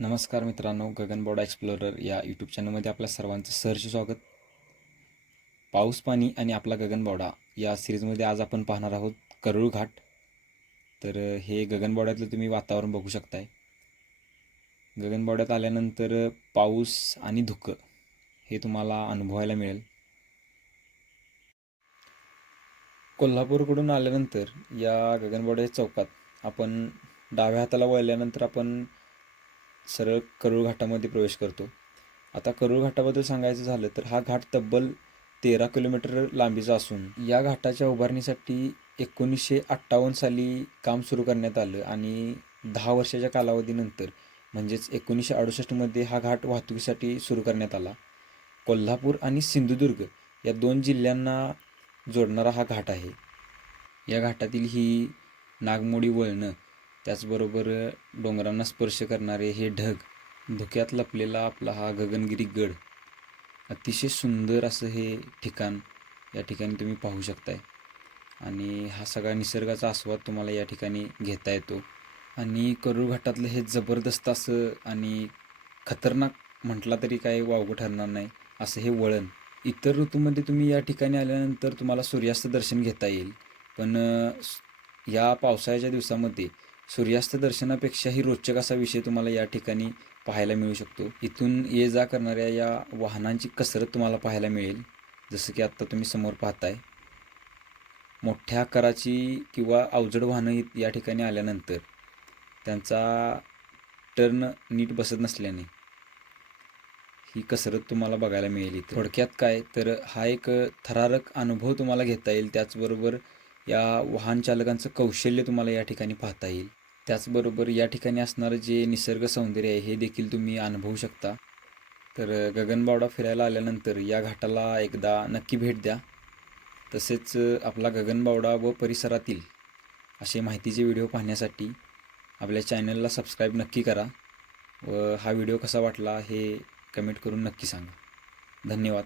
नमस्कार मित्रांनो गगनबोडा एक्सप्लोरर या यूट्यूब चॅनलमध्ये आपल्या सर्वांचं सहर्ष स्वागत. पाऊस पाणी आणि आपला गगनबोडा या सिरीजमध्ये आज आपण पाहणार आहोत करूळ घाट. तर हे गगनबोड्यातलं तुम्ही वातावरण बघू शकताय. गगनबोड्यात आल्यानंतर पाऊस आणि धुकं हे तुम्हाला अनुभवायला मिळेल. कोल्हापूरकडून आल्यानंतर या गगनबोड्याच्या चौकात आपण डाव्या हाताला वळल्यानंतर आपण सरळ करूळ घाटामध्ये प्रवेश करतो. आता करूळ घाटाबद्दल सांगायचं झालं तर हा घाट तब्बल तेरा किलोमीटर लांबीचा असून या घाटाच्या उभारणीसाठी एकोणीसशे अठ्ठावन्न साली काम सुरू करण्यात आलं आणि दहा वर्षाच्या कालावधीनंतर म्हणजेच एकोणीसशे अडुसष्टमध्ये हा घाट वाहतुकीसाठी सुरू करण्यात आला. कोल्हापूर आणि सिंधुदुर्ग या दोन जिल्ह्यांना जोडणारा हा घाट आहे. या घाटातील ही नागमोडी वळणं त्याचबरोबर डोंगरांना स्पर्श करणारे हे ढग धुक्यात लपलेला आपला हा गगनगिरी गड अतिशय सुंदर असं हे ठिकाण या ठिकाणी तुम्ही पाहू शकताय. आणि हा सगळा निसर्गाचा आस्वाद तुम्हाला या ठिकाणी घेता येतो. आणि करूळ घाटातलं हे जबरदस्त असं आणि खतरनाक म्हटला तरी काय वावगं ठरणार नाही असं हे वळण. इतर ऋतूमध्ये तुम्ही या ठिकाणी आल्यानंतर तुम्हाला सूर्यास्त दर्शन घेता येईल. पण या पावसाळ्याच्या दिवसामध्ये सूर्यास्त दर्शनापेक्षाही रोचक असा विषय तुम्हाला या ठिकाणी पाहायला मिळू शकतो. इथून ये जा करणाऱ्या या वाहनांची कसरत तुम्हाला पाहायला मिळेल. जसं की आत्ता तुम्ही समोर पाहताय. मोठ्या आकाराची किंवा अवजड वाहनं या ठिकाणी आल्यानंतर त्यांचा टर्न नीट बसत नसल्याने ही कसरत तुम्हाला बघायला मिळेल इथे. थोडक्यात काय? तर हा एक थरारक अनुभव तुम्हाला घेता येईल. त्याचबरोबर या वाहन चालकांचं कौशल्य तुम्हाला या ठिकाणी पाहता येईल. त्याचबरोबर या ठिकाणी असणारं जे निसर्ग सौंदर्य आहे हे देखील तुम्ही अनुभवू शकता. तर गगनबावडा फिरायला आल्यानंतर या घाटाला एकदा नक्की भेट द्या. तसेच आपला गगनबावडा व परिसरातील असे माहितीचे व्हिडिओ पाहण्यासाठी आपल्या चॅनलला सबस्क्राईब नक्की करा व हा व्हिडिओ कसा वाटला हे कमेंट करून नक्की सांगा. धन्यवाद.